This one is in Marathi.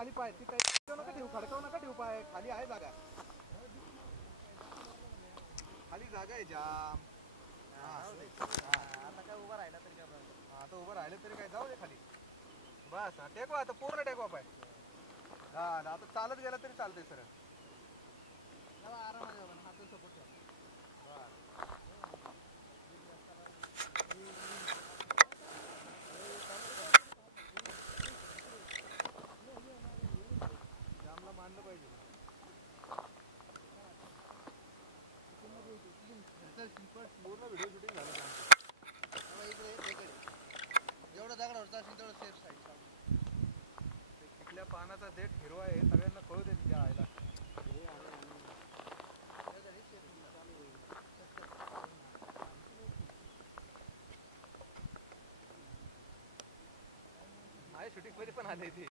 खाली पाय ती नका ठेवू, खडकाव नका ठेवू पाय, खाली आहे जागा, खाली जागा आहे जाम. आता काय उभा राहिला तरी काय, आता उभं राहिलं तरी काय, जाऊ दे खाली बस. टेकवा आता, पूर्ण टेकवा पाय. हा आता चालत गेला तरी चालतंय सर. आरामात हात सपोर्ट ठेवा. जामला मानलं पाहिजे. पूर्ण व्हिडिओ शूटिंग झालं जेवढं दगडावर असेल तेवढं सेफ साईड. तिथल्या पानाचा देठ हिरवा आहे, सगळ्यांना कळू दे तिच्या आईला. माझ्या शूटिंग मध्ये पण आले ते.